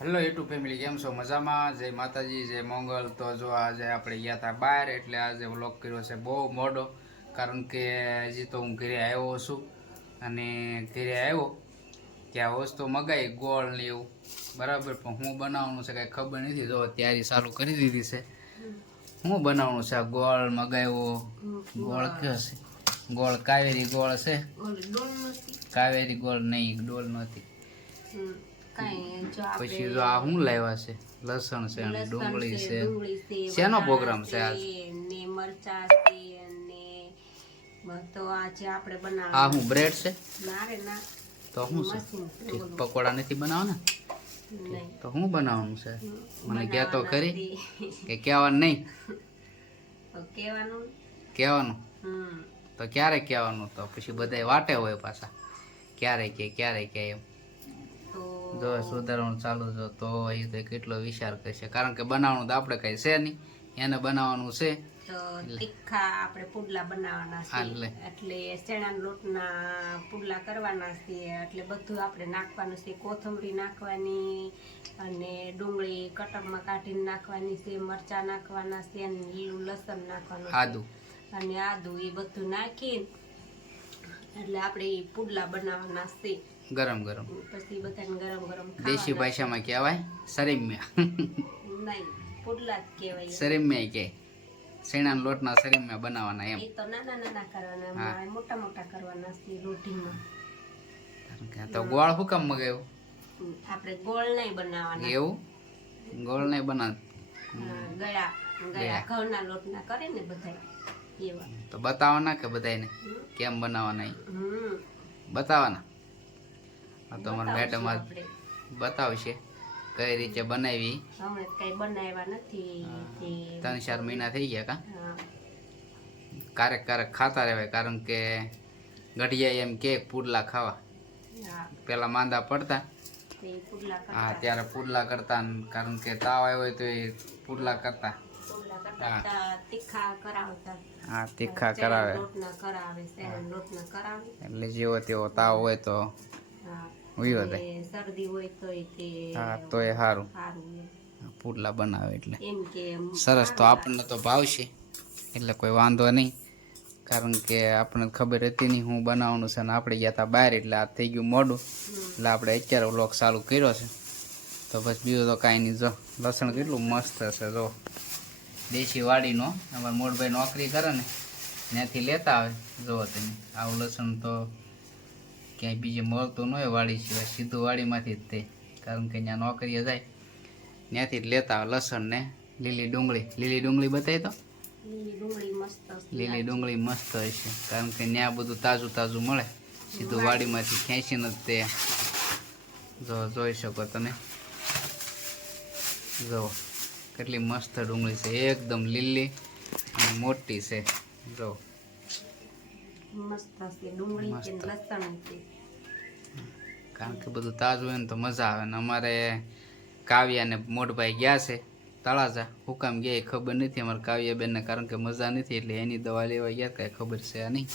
Hello YouTube family કેમ છો? મજામાં? જય માતાજી જય મંગલ. તો જો આજે આપણે ગયા હતા બહાર એટલે આજે વ્લોગ કર્યો છે બહુ મોડો કારણ કે હજી તો હું ઘરે આવ્યો છું. અને ઘરે આવ્યો ત્યાં વસ્તુ મગાવી ગોળ ને એવું. બરાબર પણ હું બનાવવાનું છે કાંઈ ખબર નથી. જો તૈયારી ચાલુ કરી દીધી છે. હું બનાવવાનું છે? આ ગોળ મગાવ્યો. ગોળ કયો છે? ગોળ કાવેરી ગોળ છે? કાવેરી ગોળ નહીં ડોલ જો આપણે પછી જો આ શું લાવ્યા છે? લસણ છે અને ડુંગળી છે શેનો પ્રોગ્રામ છે આજ? ને મરચા છે અને તો આજે આપણે આ હું બ્રેડ છે? મારે ના. તો શું છે. પકોડા નથી બનાવવાના? ને તો હું બનાવવાનું છે? મને કહે તો ખરી કે કહેવાનું નહીં. તો કહેવાનું? કહેવાનું. તો ક્યારે કહેવાનું? તો પછી બધાય વાટે હોય પાછા. ક્યારે કે ક્યારે કે એમ. તો જો સુધારવાનું ચાલુ છે તો એ તો કેટલો વિચાર કરશે. કારણ કે બનાવવાનું તો આપણે કઈ છે નહીં. એને બનાવવાનું છે. તીખા આપણે પુડલા બનાવવાના છે. એટલે ચણા લોટના પુડલા કરવાના છે. એટલે બધું આપણે નાખવાનું છે. કોથમરી નાખવાની અને ડુંગળી કટકમાં કાઢીને નાખવાની છે. મરચા નાખવાના છે અને લીલું લસણ નાખવાનું આદુ. અને આદુ એ બધું નાખીને એટલે આપણે એ પુડલા બનાવવાના છે. ગરમ ગરમ. પછી બધાને ગરમ ગરમ દેશી ભાષામાં કહેવાય સરીમ્યા નહીં પુડલા જ કહેવાય સરીમ્યા કે. શેણાના લોટના સરીમ્યા બનાવવાના એમ. એ તો નાના નાના કરવાના મોટા મોટા કરવાના છે રોટીમાં. તો ગોળ શું કામ મગાવ્યો આપણે ગોળ નહીં બનાવવાના. એવું? ગોળ નહીં બનાવ. ગળા ગળા ઘઉંના લોટના કરે ને બધાય તો બતાવવાના કે બધાને કેમ બનાવવાના બતાવવાના? તો અમારા મેડમ બતાવશે કઈ રીતે બનાવી. કઈ બનાવ્યા નથી ત્રણ ચાર મહિના થઈ ગયા કા? ક્યારેક ક્યારેક ખાતા રહેવાય કારણ કે ગઢિયા એમ કે પુડલા ખાવા. પેલા માંદા પડતા. હા ત્યારે પુડલા કરતા કારણ કે તાવ આવ્યો હોય તો એ પુડલા કરતા. હા. તીખા કરાવે. એટલે જેવો તેવો તાવ હોય તો ઉયો જાય શરદી હોય તોય તે હા તો એ સારું સારું પુડલા બનાવે એટલે. એમ કે સરસ તો આપણને તો ભાવશે એટલે કોઈ વાંધો નહીં. કારણ કે આપણને ખબર હતી નહીં હું બનાવવાનું છે ને આપણે ગયા હતા બહાર એટલે આ થઈ ગયું મોડું. એટલે આપણે અત્યારે વ્લોગ ચાલુ કર્યો છે. તો બસ બીજું તો કાંઈ નહીં જો. લસણ કેટલું મસ્ત હશે જો. દેશી વાડીનો. અમારા મોટભાઈ નોકરી કરે ને ત્યાંથી લેતા આવે જો તમે. આવું લસણ તો ક્યાંય બીજે મળતું ન હોય વાડી સિવાય સીધું વાડીમાંથી જ તે. કારણ કે ત્યાં નોકરીએ જાય ત્યાંથી જ લેતા આવે લસણ ને લીલી ડુંગળી. લીલી ડુંગળી બતાવી તો? લીલી ડુંગળી મસ્ત છે. મસ્ત હશે કારણ કે ત્યાં બધું તાજું તાજું મળે. સીધું વાડીમાંથી ખેંચીને જ તે. જો જોઈ શકો તમે. જુઓ કેટલી મસ્ત ડુંગળી છે. એકદમ લીલી અને મોટી છે. જો. મસ્ત હશે ડુંગળી છે લસણ છે. કારણ કે બધું તાજું હોય ને તો મજા આવે ને અમારે કાવ્યા ને મોટભાઈ ગયા છે તળાજા. હુકામ ગયા એ ખબર નથી અમારે કાવ્યાબેનને કારણ કે મજા નથી એટલે એની દવા લેવા ગયા કાંઈ ખબર છે આ નહીં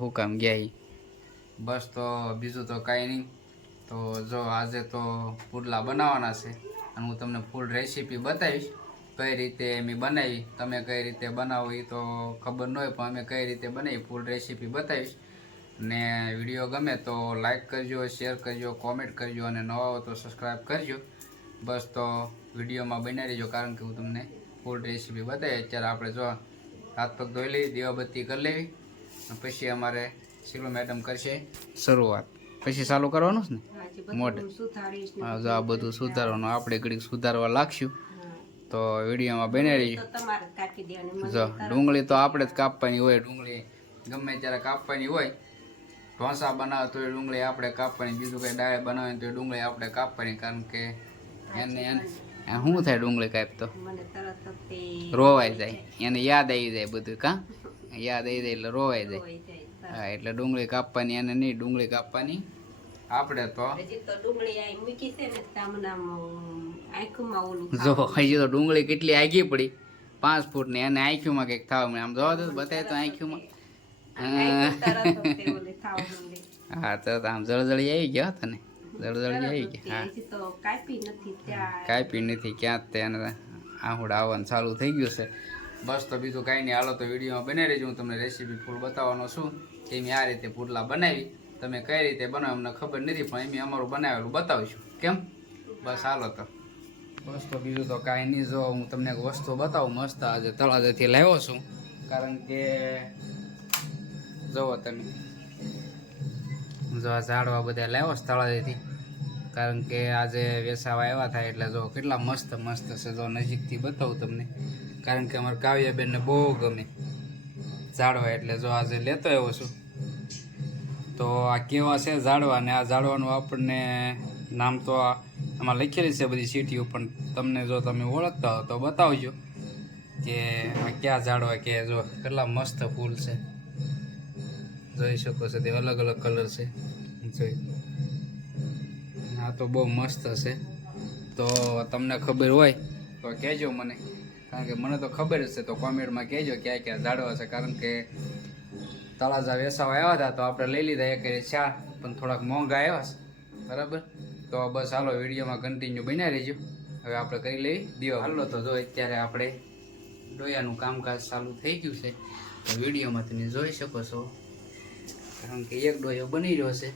હુકામ ગયા એ બસ તો બીજું તો કાંઈ નહીં. તો જો આજે તો પુડલા બનાવવાના છે અને હું તમને ફૂલ રેસીપી બતાવીશ. કઈ રીતે મેં બનાવી તમે કઈ રીતે બનાવો એ તો ખબર ન હોય પણ અમે કઈ રીતે બનાવી ફૂલ રેસીપી બતાવીશ. ને વીડિયો ગમે તો લાઈક કરજો શેર કરજો કોમેન્ટ કરજો અને નવા હો તો સબસ્ક્રાઈબ કરજો. બસ તો વિડીયોમાં બની રહેજો કારણ કે હું તમને ફૂલ રેસીપી બતાવી. અત્યારે આપણે જો હાથ પગ ધોઈ લઈ દીવાબત્તી કરી લેવી. પછી અમારે શીલો મેડમ કરશે શરૂઆત. પછી ચાલુ કરવાનું છે ને? મોઢે. હા, જો આ બધું સુધારવાનું આપણે ઘડીક સુધારવા લાગશું. તો વિડીયોમાં બને તમારે જ ડુંગળી તો આપણે જ કાપવાની હોય ડુંગળી ગમે ત્યારે કાપવાની હોય ઢોસા બનાવે તો ડુંગળી આપણે કાપવાની બીજું કંઈ ડાળ બનાવે તો ડુંગળી આપણે કાપવાની કારણ કે એને એને શું થાય ડુંગળી કાપ તો રોવાઈ જાય. એને યાદ આવી જાય બધું કા? યાદ આવી જાય એટલે રોવાઈ જાય. હા એટલે ડુંગળી કાપવાની એને નહીં ડુંગળી કાપવાની આપણે તો ડુંગળી મૂકી છે ને આંખમાં ઓલું જો હજી તો ડુંગળી કેટલી આગી પડી. પાંચ ફૂટની અને આંખ્યુંમાં કંઈક થવા મળે આમ જોવા દો બતાવે તો આંખ્યુંમાં. હા. તો આમ જળજળી આવી ગયા તને જળજળી આવી ગઈ. હા. કાપી નથી ક્યાં જ તેને આહુડ આવવાનું ચાલુ થઈ ગયું છે. બસ તો બીજું કાંઈ નહીં. હાલો તો વિડીયોમાં બને રહેજો. હું તમને રેસીપી ફૂલ બતાવવાનો છું કે મેં આ રીતે પુડલા બનાવી. તમે કઈ રીતે બનાવો અમને ખબર નથી પણ એમ અમારું બનાવેલું બતાવીશું. કેમ? બસ હાલો તો. બસ તો બીજું તો કાંઈ નહીં. જો હું તમને એક વસ્તુ બતાવું મસ્ત આજે તળાજેથી લાવ્યો છું. કારણ કે જુઓ તમે. જો આ ઝાડવા બધા લાવ્યો છે તળાજેથી. કારણ કે આજે વેસાવા આવ્યા થાય એટલે જો કેટલા મસ્ત મસ્ત છે. જો નજીકથી બતાવું તમને. કારણ કે અમારે કાવ્યાબેનને બહુ ગમે ઝાડવા એટલે જો આજે લેતો આવ્યો છું. તો આ કેવા છે ઝાડવા ને આ ઝાડવાનું આપણને નામ તો આમાં લખેલી છે બધી સીટીઓ, પણ તમને જો તમે ઓળખતા હો તો બતાવજો કે આ ક્યાં ઝાડવા કે જો કેટલા મસ્ત ફૂલ છે. જોઈ શકો છો તે અલગ અલગ કલર છે. જોઈ. આ તો બહુ મસ્ત છે. તો તમને ખબર હોય તો કહેજો મને. કારણ કે મને તો ખબર જ છે, તો કોમેન્ટમાં કહેજો ક્યાં ક્યાં ઝાડવા છે. કારણ કે તળાજા વેસાવા આવ્યા હતા, તો આપણે લઈ લીધા, એક ચાર પણ થોડાક મોંઘા આવ્યા છે. બરાબર? તો બસ હાલો વિડીયોમાં કન્ટિન્યુ બન્યા રહેજો. હવે આપણે કરી લઈ દીવા હાલો તો જો અત્યારે આપણે ડોયાનું કામકાજ ચાલુ થઈ ગયું છે. તો વિડીયોમાં તમે જોઈ શકો છો. કારણ કે એક ડોયો બની રહ્યો છે.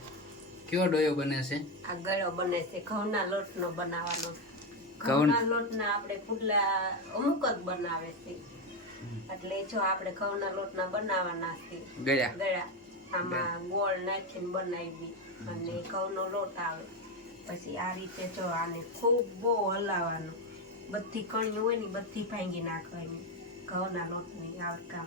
કયો ડોયો બને છે? આ ગળો બને છે ઘઉંના લોટનો બનાવવાનો. ઘઉં- ઘઉંના લોટના આપણે પુડલા અમુક જ બનાવે છે. એટલે જો આપણે ઘઉંના લોટના બનાવવાના છે. ગયા ગળા આમાં ગોળ નાખીને બનાવી અને ઘઉંનો લોટ આવે. પછી આ રીતે જો આને ખૂબ બહુ હલાવવાનું. બધી કણીઓ હોય ને બધી ભાંગી નાખવાની. ઘઉંના લોટની આવકામ કામ.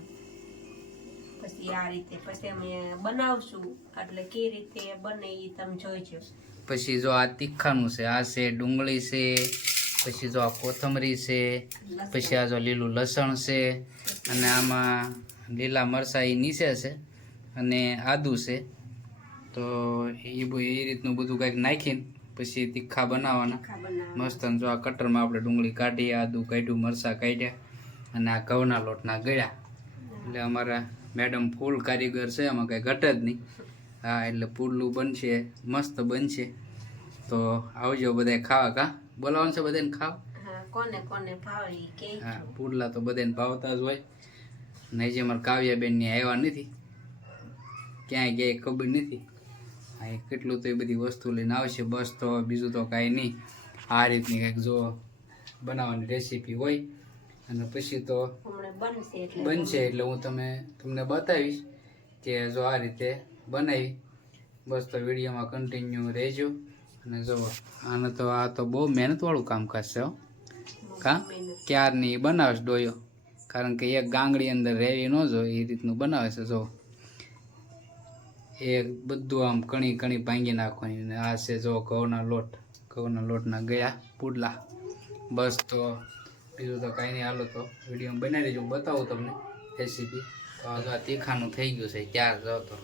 પછી આ રીતે, પછી અમે બનાવશું. એટલે કે રીતે બને એ તમે જોઈજો. પછી જો આ તીખાનું છે, આ છે ડુંગળી છે, પછી જો આ કોથમરી છે, પછી આ જો લીલું લસણ છે, અને આમાં લીલા મરચાં એ નીચે છે, અને આદુ છે. તો એ એ રીતનું બધું કંઈક નાખીને પછી તીખા બનાવવાના. મસ્ત જો આ કટરમાં આપણે ડુંગળી કાઢી આદું કાઢ્યું મરચાં કાઢ્યા અને આ ઘઉંના લોટના ગળ્યા. એટલે અમારા મેડમ ફૂલ કારીગર છે એમાં કંઈ ઘટે જ નહીં. હા એટલે પુડલું બનશે મસ્ત બનશે. તો આવજો બધાય ખાવા કા? બોલાવવાનું છે બધાને ખાવા? કોને કોને ભાવે કે હા પુડલા તો બધાને ભાવતા જ હોય. ને જે અમારા કાવ્યાબેનની આવ્યા નથી ક્યાંય ગયા ખબર નથી. હા એ કેટલું તો એ બધી વસ્તુ લઈને આવશે. બસ તો બીજું તો કાંઈ નહીં. આ રીતની કંઈક જો બનાવવાની રેસીપી હોય. અને પછી તો બનશે એટલે હું તમે તમને બતાવીશ કે જો આ રીતે બનાવી. બસ તો વિડીયોમાં કન્ટિન્યુ રહેજો. અને જો આને તો આ તો બહુ મહેનતવાળું કામકાજ છે હો. કા. ક્યારની બનાવે ડોયો? કારણ કે એક ગાંગડી અંદર રહેવી ન જો એ રીતનું બનાવે છે જો. એ બધું આમ કણી કણી ભાંગી નાખવાની અને આ છે જો ઘઉંના લોટ ઘઉંના લોટના ગયા પુડલા. બસ તો બીજું તો કાંઈ નહીં હાલો તો વીડિયો બનાવી દેજો. બતાવું તમને રેસીપી તો આ તીખાનું થઈ ગયું છે ક્યાં જાઓ તો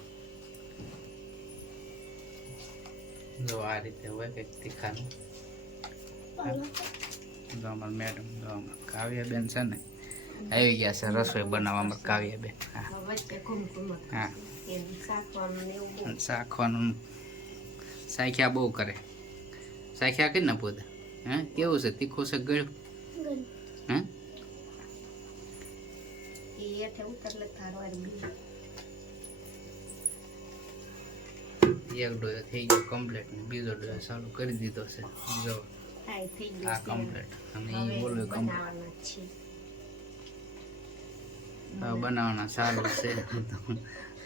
જો આ રીતે હોય કંઈક તીખાનું. જો અમારા મેડમ જો અમારા કાવ્યાબેન છે ને આવી ગયા છે રસોઈ બનાવવા અમારા કાવ્યાબેન. હા. જ હા. શાખવાનું સાખ્યા બહુ. કરે. સાખ્યા કે ના પોતે? હે? કેવું છે? તીખો છે ગળ્યું? હે? બીજું. એક ડોયો થઈ ગયો કમ્પ્લીટ ને બીજો ડોયો ચાલુ કરી દીધો છે. જો. હા, એ થઈ આ. કમ્પ્લીટ અને એ બોલો કમ્પ્લીટ બનાવવાના ચાલુ છે.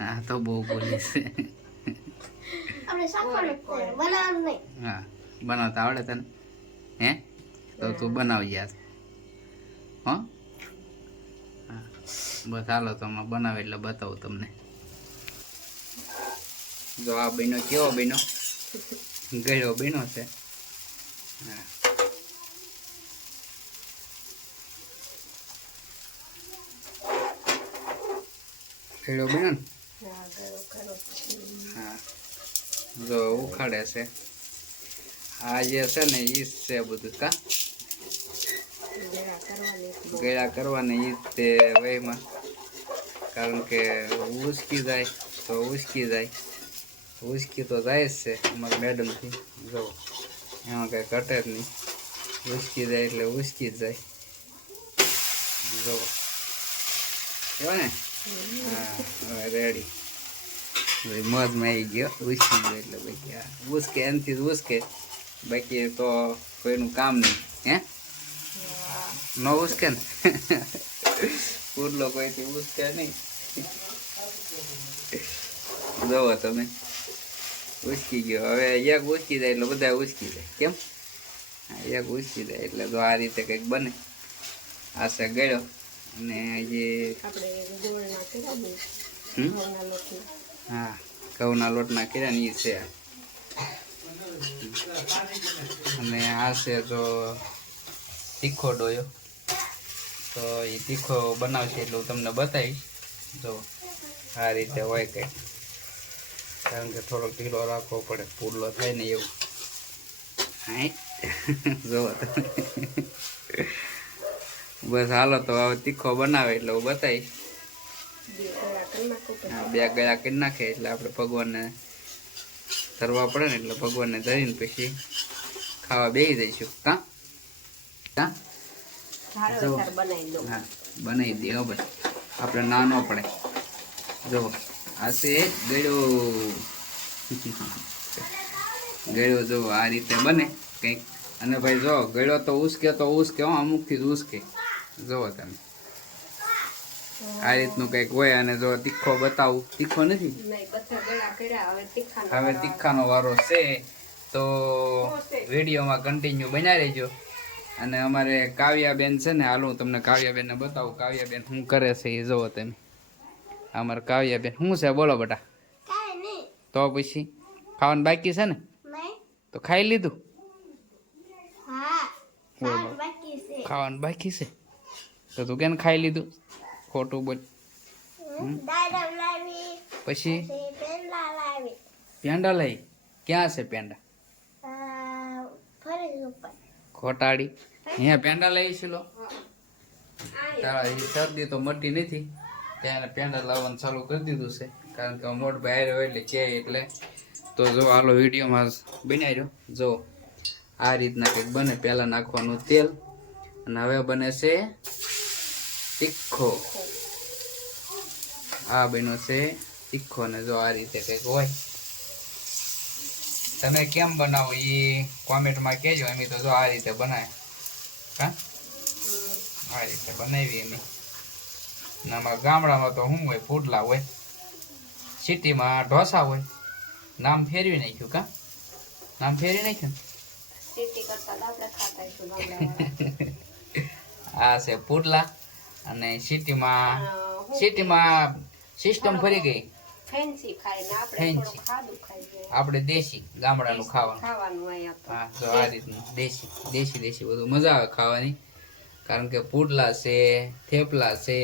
આ તો બહુ બોલી છે હા બનાવતા આવડે તને? હે? તો તું બનાવી યાર. હો? હા બસ હાલો તો હમણાં બનાવે એટલે બતાવું તમને. જો આ બહેનો કેવો બહેનો ગળ્યો બહેનો છે. હા. ગળ્યો બહેનો ને? હા જો ઉખાડે છે આ જે છે ને ઈ જ છે બધું કા ગળા કરવાની એક બહુ. ગળા કરવાને ઈ જ તે વયમાં કારણ કે ઉસકી જાય તો ઉસકી જાય ઉસકી તો જાય જ છે અમારા મેડમથી જો એમાં કઈ કટે જ નહીં ઉસકી જાય એટલે ઉસકી જ જાય જો કેવા ને હા હવે રેડી મોજમાં આવી ગયો ઉસકી ગયો એટલે આ ઉસકે એનાથી જ ઉસકે. બાકી તો કોઈનું કામ નહીં હે? ન ઉસકે ને? પૂરલો કોઈથી ઉસકે નહીં. જોવો તમે. ઉચકી ગયો. હવે એક ઉચકી જાય એટલે બધા ઉચકી જાય. કેમ? એક ઉચકી જાય એટલે તો આ રીતે કંઈક બને. આશા ગળ્યો. અને જે આપણે હા, ઘઉંના લોટના કર્યા એ છે. અને આ છે તો તીખો ડોયો. તો એ તીખો બનાવશે એટલે હું તમને બતાવીશ. જો આ રીતે હોય કંઈ કારણ કે થોડોક ઢીલો રાખવો પડે, પૂરલો થાય ને એવું. હાઈ જો બસ હાલો તો હવે તીખો બનાવે એટલે હું બતાવીશ. બે ગળા કરી નાખો એટલે આપણે ભગવાનને ધરવા પડે ને એટલે ભગવાનને ધરીને પછી ખાવા બેસી જઈશું. કાં? હા બનાવી દે હવે આપણે નાનો પડે. જો આ છે ગળ્યો. ગળ્યો જો આ રીતે બને કંઈક. અને ભાઈ જો ગળ્યો તો ઉસકે તો ઉસકે હો અમુકથી જ ઉસકે. જુઓ તમે. આ રીતનું કંઈક હોય અને જો તીખો બતાવું. તીખો નથી? હવે તીખા હવે તીખાનો વારો છે. તો વિડીયોમાં કન્ટિન્યુ બન્યા રહેજો. અને અમારે કાવ્યાબેન છે ને હાલ હું તમને કાવ્યાબેનને બતાવું. કાવ્યાબેન શું કરે છે એ જોવો તમે. અમારે કાવ્યાબેન શું છે? બોલો બેટા. તો પછી ખાવાનું બાકી છે ને? તો ખાઈ લીધું? બોલો. ખાવાનું બાકી છે? તો તું કેમ ખાઈ લીધું? ખોટું બોલ? પછી? પેંડા લઈ? ક્યાં છે પેંડા? ખોટાડી. અહીંયા પેંડા લઈ છે લો. તારા એ શરદી તો મટી નથી. ત્યાં પેંડા લાવવાનું ચાલુ કરી દીધું છે. કારણ કે મોટ બહાર હોય એટલે કે એટલે. તો જો હાલો વિડીયોમાં બનાવી રહ્યો. જો આ રીતના કંઈક બને. પહેલાં નાખવાનું તેલ. અને હવે બને છે તીખો આ બન્યો છે તીખો ને જો આ રીતે કંઈક હોય. તમે કેમ બનાવો એ કોમેન્ટમાં કહેજો એમ તો જો આ રીતે બનાવે હા? આ રીતે બનાવી એમ. ને અમારા ગામડામાં તો શું હોય ફૂડલા હોય સિટીમાં ઢોસા હોય. નામ ફેરવી નાખ્યું કા? નામ ફેરવી નાખ્યું. આ છે પુડલા. અને સિટીમાં સિટીમાં સિસ્ટમ ફરી ગઈ. Fancy fancy. આપણે દેશી ગામડાનું ખાવાનું. હા તો આ રીતનું. દેશી દેશી દેશી બધું મજા આવે ખાવાની. કારણ કે પુડલા છે થેપલા છે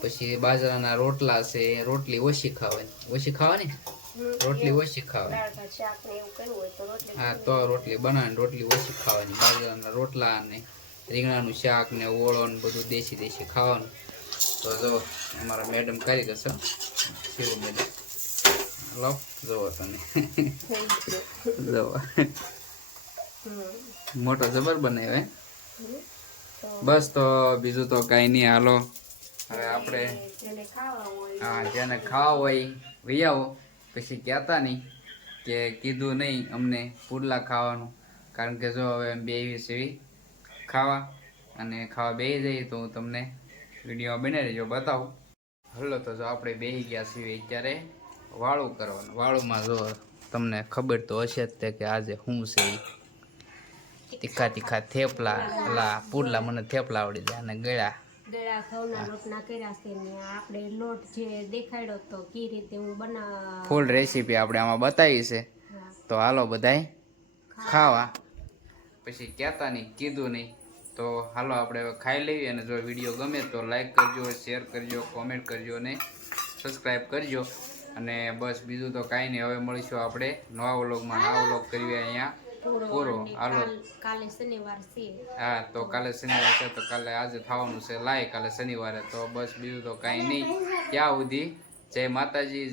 પછી બાજરાના રોટલા છે રોટલી ઓછી ખાવાની. ઓછી ખાવાની? રોટલી ઓછી ખાવાની. હા તો રોટલી બનાવીને રોટલી ઓછી ખાવાની. બાજરાના રોટલા અને રીંગણાનું શાક ને ઓળો ને બધું દેશી દેશી ખાવાનું. તો જો અમારા મેડમ કરી દેશો. શિવ મેડમ. લો જુઓ તમે. જુઓ મોટો જબર બનાવ્યો બસ તો બીજું તો કાંઈ નહીં હાલો. હવે આપણે હા જેને ખાવા હોય વહી પછી કહેતા નહીં કે કીધું નહીં અમને પુડલા ખાવાનું. કારણ કે જો હવે બે એવી સેવી ખાવા અને ખાવા બેસી જઈએ તો હું તમને વીડિયો બનાવી રહેજો બતાવું. હલો તો જો આપણે બેસી ગયા છીએ અત્યારે વાળું કરવાનું. વાળુમાં જો તમને ખબર તો હશે જ તે કે આજે શું છે તીખા તીખા થેપલા અલા પુડલા મને થેપલા આવડી જાય અને ગળા ગળા ઘઉંના લોટના કર્યા છે ને આપણે લોટ જે દેખાડ્યો તો કી રીતે હું બના ફૂલ રેસીપી આપણે આમાં બતાવી છે. તો હાલો બધાય ખાવા. પછી કહેતા નહીં કીધું નહીં. તો હાલો આપણે હવે ખાઈ લઈએ અને જો વીડિયો ગમે તો લાઈક કરજો શેર કરજો કોમેન્ટ કરજો અને સબસ્ક્રાઈબ કરજો. અને બસ બીજું તો કાંઈ નહીં હવે મળીશું આપણે નવા વ્લોગમાં. નવા વ્લોગ કરીએ અહીંયા. પૂરો પૂરો. હાલો. કાલે શનિવાર છે. હા તો કાલે શનિવાર છે તો કાલે આજે થવાનું છે લાય કાલે શનિવારે. તો બસ બીજું તો કાંઈ નહીં. ત્યાં સુધી જય માતાજી